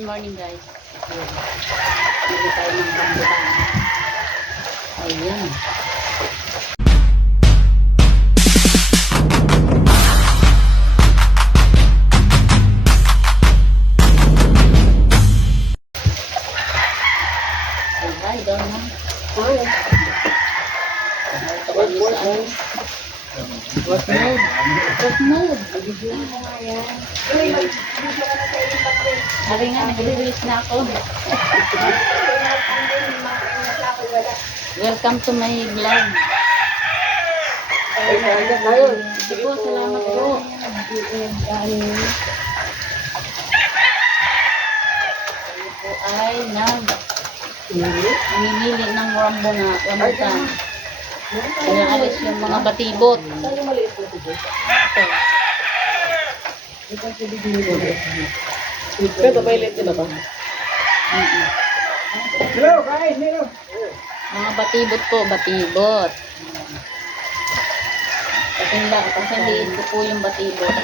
Good morning guys. Hindi tayo ng rambutan. Ayan. Ay, doon na. What mode? What mode? Bibigyan mo nga yan. Sabi nga, nag-release na ako. Welcome to my vlog. Sige po, salamat po. Tayo po ay namimili ng rambutan. Inaalis yung mga batibot. Ito ba ilit na ba? Hello, guys! Hello! Mga batibot po, batibot. Kasi liit ko po yung batibot.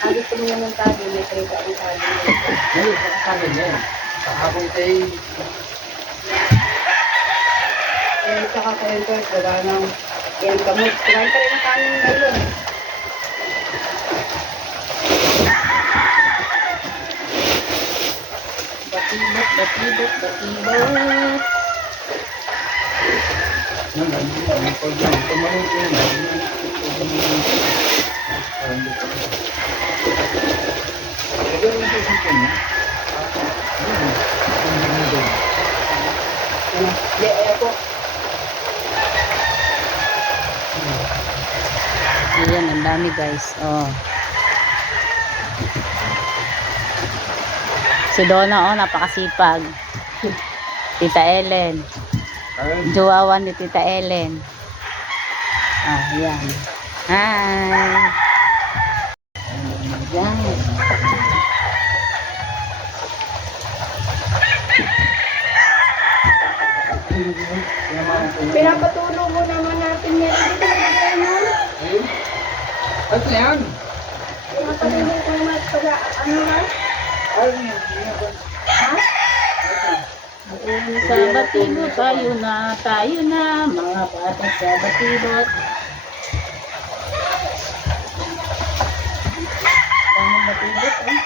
Agad ko naman ng tabi, may trade ang tabi. Ngayon, kakasagin yan. Kahapon kay... Tsaka kayo ito, wala nang yan kamot. Kumain ka rin ang kanin ngayon. Batibot, batibot, batibot. Ayan, ang dami guys. Oh. Si Donna, oh, napakasipag. Tita Ellen. Jowawan ni Tita Ellen. Ah, yan. Hi. Yan. Pinapatulong mo naman natin yan. Hindi ka nagkakaroon. Ano yan? Pinapatulong ko naman pala. Ano ba? Sa batibot, tayo na, mga bata sa batibot. Daming batibot, eh.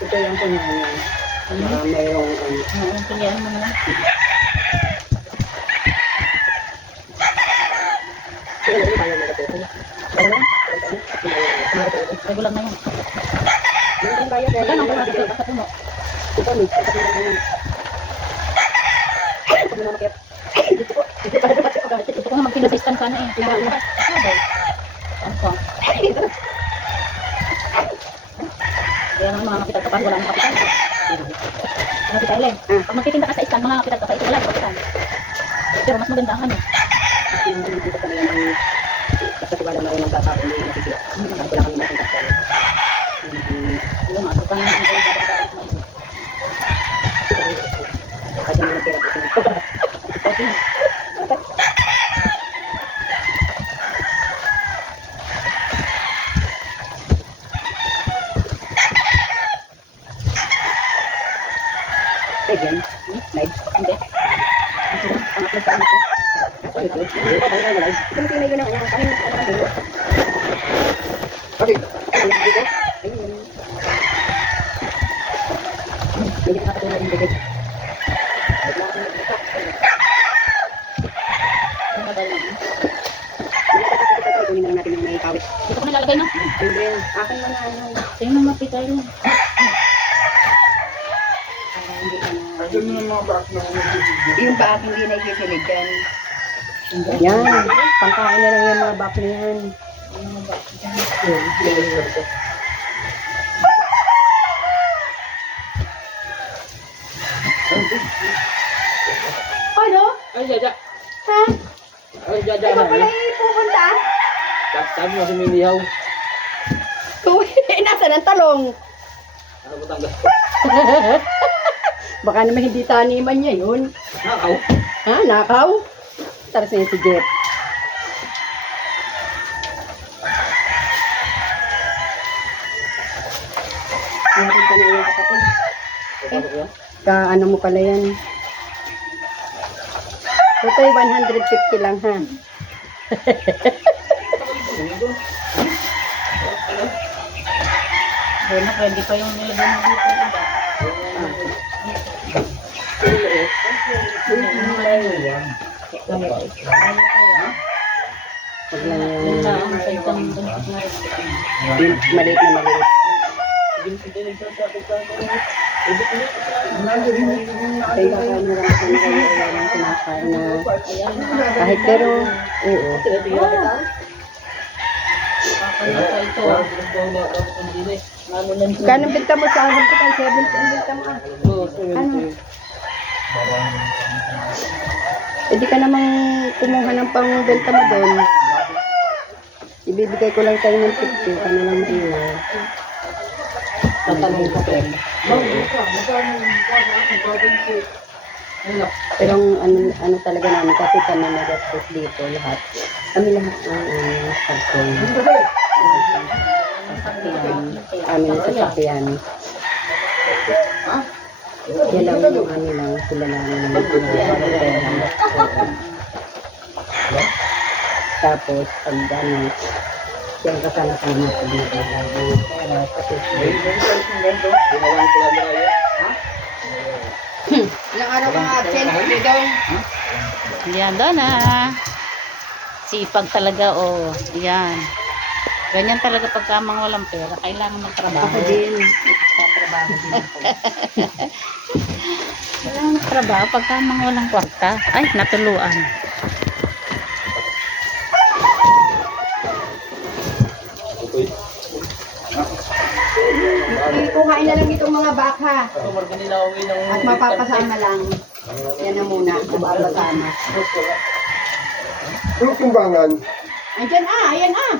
Ito yung pangalan. Mayroong Oo, pilihan mo na lang. Regular na yan. Wala nang pala dito, basta puno. Ito ko nga magpinasistan sana eh. Ano ko? Kaya naman mga kapital kapag wala mong kapital. Ano kita Ellen? Pag magtitinda ka sa isang mga kapital kapag ito wala yung kapital. Pero mas maganda ang ano. Kasi wala na rin ang bata, hindi nakikita. Wala kami nakikita. Yung masukan na ang kapital. Kasi mga pera ko. Again, live. Hindi. Ang sa ano ko. Ito na yun ang ano. Kanin na ano. Okay. Ayun. Hindi ka patulog yung bibig. Kunin na lang natin yung may kawit. Dito ko nalalagay na. Ayun, akin mo na ano. Sa'yo ng mapital yun. Para hindi ka na... Ayun yung mga box na Yung baak hindi na isisilid yan. Yan. Pangkain na lang yung mga baak na yan. Ano? Ay, jaja. Ha? Ay, jaja. Ikaw pala pupunta? Sabi mo si Mimihaw. Nasa ng talong. Ano ko tanggal? Baka naman hindi taniman niya yun. Nakaw. Ha? Nakaw? Taras na yun si Jeff. Meron ka na yung kapatid. Paano ko yan? Ka ano mo pala yan. Totoy 150 lang ha. Bueno, pwede pa yung nilagay mo dito. Huwag lang Yun yung lang, ang saitang buntot na recipe. maliit na maliit. Kaya kakain na lang ako ng kinakain na kahit pero, oo. Kakalipa ito. Lalo na ito. Kano benta mo sa akin ko? 70 ang benta mo ah. Ano? Pwede ka namang kumuha ng pang-benta mo doon. Ibibigay ko lang tayo ng 50. Ka na lang iyo. Tatanong ko pa. Pero ang ano talaga namin, kasi kami nag-gastos dito lahat. Kami lahat ng karton. Amin sa sasakyan. Yan lang yung ano lang, sila namin naman pinag-pera. Tapos, pag ano, siyang kasama-sama ko dito. Pera, kasi Ginawan ko lang na yun. ilang araw kang absent, Dong? Yan, Donna. Sipag talaga, oh. Yan. Ganyan talaga pagkamang walang pera. Kailangan magtrabaho. Ako din. Nagtatrabaho din ako. Kailangan magtrabaho pagkamang walang kwarta. Ay, natuluan. Okay. Kuhain na lang itong mga baka. Ako marga nila uwi ng... At mapapasama lang. Yan na muna. Mapapasama. Yung timbangan, Ayan ah, ayan ah.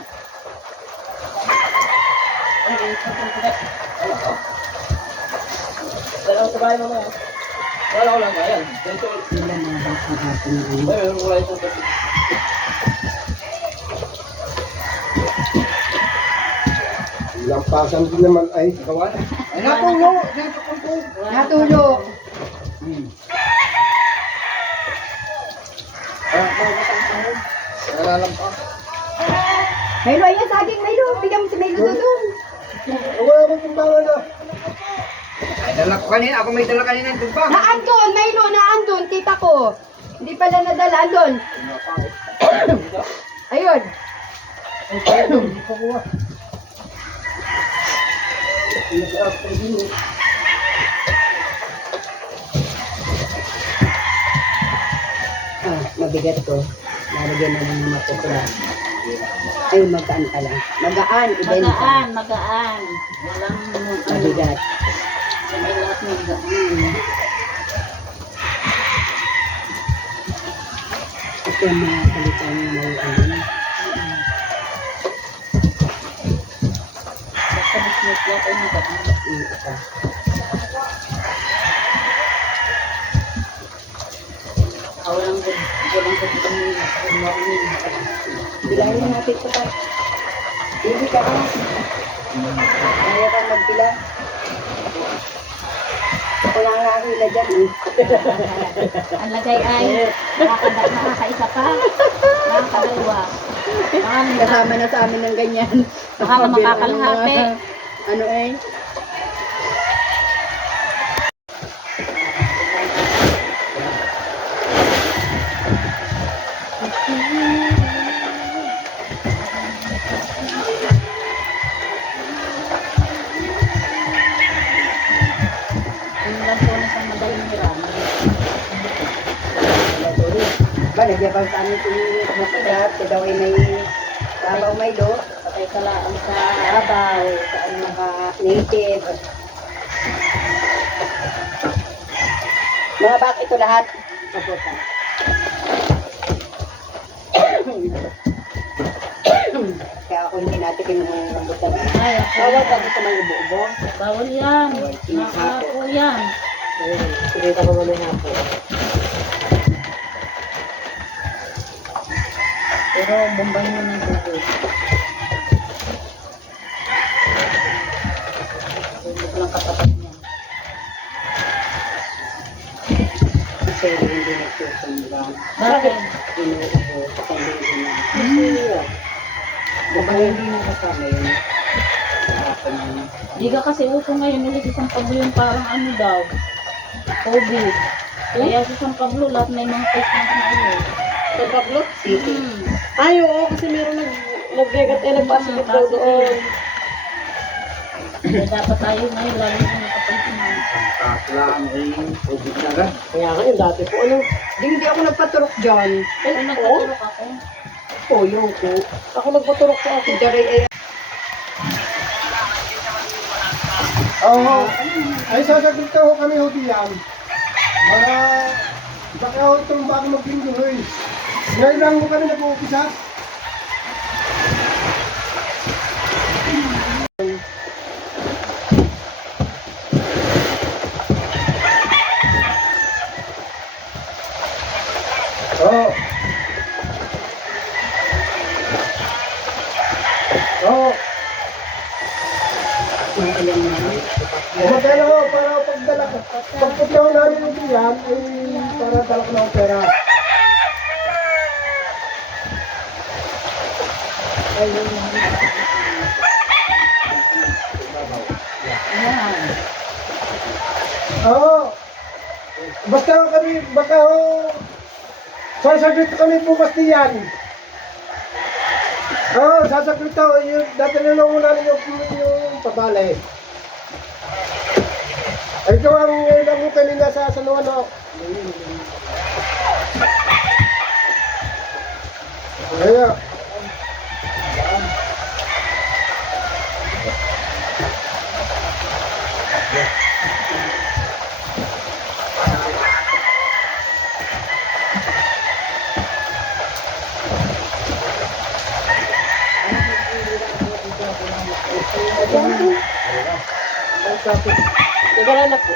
Dalaw sa bahay mo na. Wala ko lang. Ayan. Dito. Sila mga baka natin. Meron ko lang ito. lampasan din naman ay Gawa na. Ay, natulo. Natulo. Nalalampa. Milo, ayan saging. Milo, bigyan mo si Milo doon. wala akong timbangan na. Ay, dala ko kanina. Ako may dala kanina ng tumbang. Naandun, Milo, naandun. Kita ko. Hindi pala nadala. Andun. Ayun. Mabigat to. Nalagyan na lang ng mapupula. Ay, magaan pala. Magaan, ibenta. Magaan, magaan. Walang Mabigat. may lahat ng magaan. Ito yung mga kalitan na may ano. Basta business lahat ay magaan. Ito. Walang good morning. Bilangin natin ito pa. Hindi ka ah. Kaya ka magpila. Ako lang ang hila dyan eh. Ang lagay ay nakakaisa pa. Nakakadalawa. Kasama na sa amin ng ganyan. Baka makakalahati. Ano eh? Yung lang po na siyang madaling hirami. Ba, nagyan pa sa amin kung masarap. Kaya daw ay may sabaw may do. Patay ka lang sa Sabaw. Sa ano mga native. Mga bak ito lahat. Kaputa. Kaya ako hindi natin kinuhambutan. ay, Bawal pa gusto may ubo-ubo. bawal yan. Nakako yan. Sinita ko muna na po. Pero bombahin mo ng tubig. Tubig lang Bakit? Inuupo. Kapag hindi na. Masira. Kapag hindi na kasama yun. Harapan mo na. Di ka kasi uso ngayon ulit isang Pablo yung parang ano daw. COVID. Kaya sa San Pablo, lahat may mga case na ngayon. Sa Pablo? City. Ay, oo, kasi meron nag-regat nagpasikat daw doon. Kaya dapat tayo ngayon, lalo na nakapansinan. Lang ay tubig na agad. Kaya nga yung dati po, ano, Hindi ako nagpaturok dyan. Ay, nagtutulog ako. Po, yung po. ako nagpaturok po ako. Si Jaray ay Oo. Ay, sasagot ka ho kami ho diyan. Mga, baka ho itong bago mag-inggoy. Ngayon lang ho kami nag-uumpisa. Oo. Oo. mga ilan na. Magkano ho, para pagdala ko. Pagpunta ho namin yung diyan, ay para dala ko ng pera. Ayan. Oo. Basta ho kami, baka ho, sasaglit kami bukas diyan. Oo, sasaglit ho, yung dati na lang muna yung pabale. Ay, ito ang ilang ko kanina sa Sanuan ho. Kaya, Nagala na po.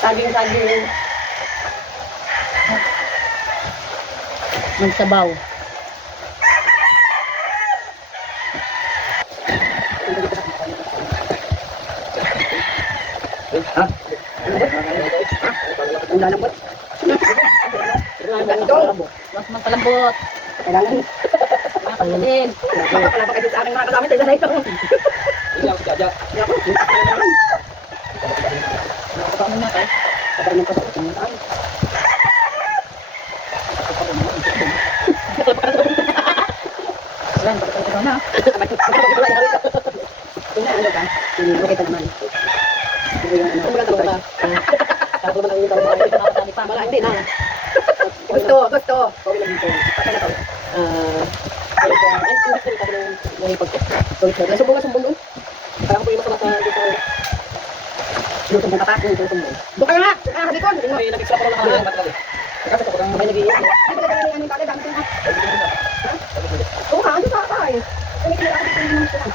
Saging-saging. Magsabaw. Ang lalambot. Mas magpalambot. Kailangan. Makakasalin. Wala pa kasi sa aking mga kasama sa ito. Ilang jaja. Paano na tayo? Kapag nagpapakot ng tayo. Wala, ito na. Ano ka? Okay pa naman. Ito yung ano. Kumbaga talaga. Tapos naman ang yung talaga. Nakakasali pa. Wala, hindi na. Gusto, gusto. Okay lang dito. Patay na to. Nasumbong na sumbong doon. Parang po yung masama sa dito. Sinusumbong ka pa. Sinusumbong. Doon ka nga! Ah, halikon! May nag-extra pa lang ako ng batalya. Kasi ako may nag-iiyak. Ay, talaga na yung kagad. Dami ko na. Oo nga, ano ka pa eh. Kami kaya ako dito yung mga.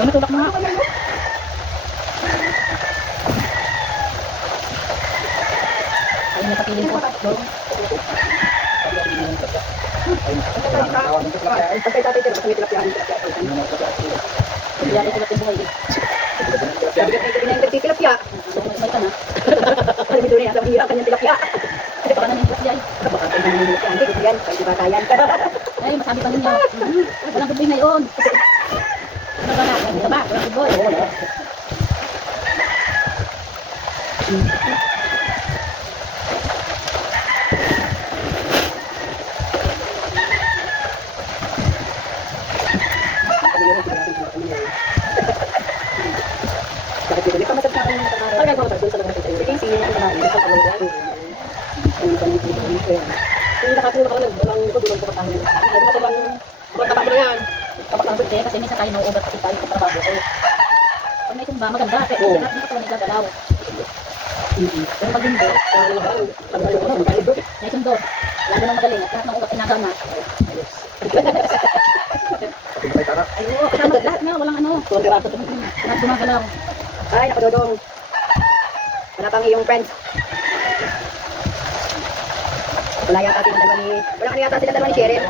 Ano tulak mo nga? Ay, napapiling ko. Pagkay tatay tira, kasi tilapia. Hindi natin sila buhay. Sabi ka tayo na yung tilapia. May ka na. Alam mo doon yan, sabi niya kanyang tilapia. Kasi baka namin plus yan. Baka tayo naman yung tilapia. Hindi, kasi yan. Pwede ba tayan? Ay, masabi pa ninyo. Walang good boy ngayon. Ano ba na? Ito ba? Walang good boy. Bakit dito? May pamatag sa akin ng kamara. Talaga ko doon sa mga tayo. Sige, sige, yung kamara. Sa kamara. Ano ba yung dito? Yung nakatulong ako lang, walang ko doon ko patahin. Ano ba lang, matapa mo na yan. Kapag ang good kasi minsan tayo nauugat kasi tayo sa trabaho. Pag may tumba, maganda. Pero Oo. hindi ka naman nagagalaw. Pero pag hindi, may sundot. Lalo nang magaling at lahat ng ugat inagana. Ay, oo, kasama lahat nga, walang ano. Lahat gumagalaw. Ay, naku, Dodong. Wala pang iyong friends. Wala yata sila dalawa ni... Wala ka yata sila dalawa ni Sheriff.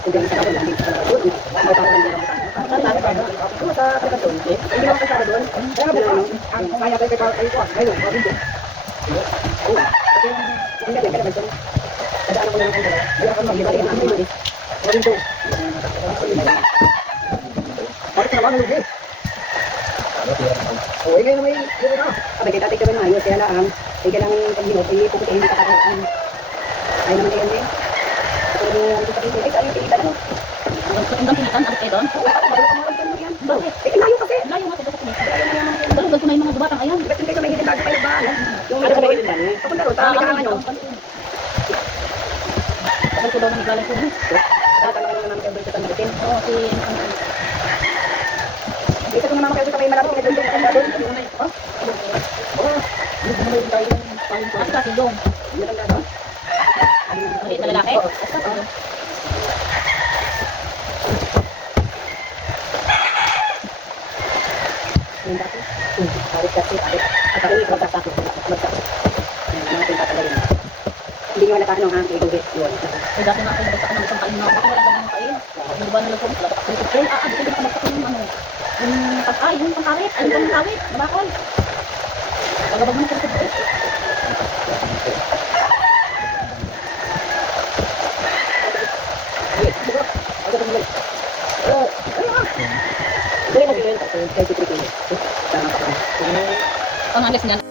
Kung ganun sa kapag lang dito sa doon. May parang hindi lang Oo, sa kapag doon. Hindi naman kasama doon. Kaya nga po, ang kaya kayo kay Parang Ayun, ayun, hindi. Oo. Hindi ka naman doon. Kadaan ko lang ang dalawa. Hindi ako mag-ibalik ang amin. Ayun doon. Bakit naman ang lugi? Oo, ikaw naman yung lugi na. Abay, kita tignan mo na ayos. Kaya lang, ikaw lang pag-hinot, puputiin ka kakailan. Ay naman yan eh. Pero ito sa pinto, ayun, tingin mo. Ang pilitan, abot kayo doon? Bakit? Layo kasi. Layo nga sa pinito. Dalugan ko na yung mga gubatang ayan. Ba't hindi kayo may hidin bago kayo ba? Yung may hidin ba? Papunta ro, parang may kahangan nyo. Tagal ko daw nang igaling ko. Tatanong naman namin kayo doon sa tandalutin. Oo, si... Isa kong naman kayo doon sa may malabong, may doon sa tandalutin. At kasi doon. Maliit na lalaki. Hindi nyo natatanong ha, may tubig. Ay, dati nga kayo sa isang kain na ako. Wala ka mga kain. Yung ba nila po? Wala ka kain. Ay, hindi ka magkakain yung ano. Yung pag-ay, yung pangkawit. Ay, yung pangkawit. Nabakol. Pagabag mo na sa tubig. Ang alis niyan.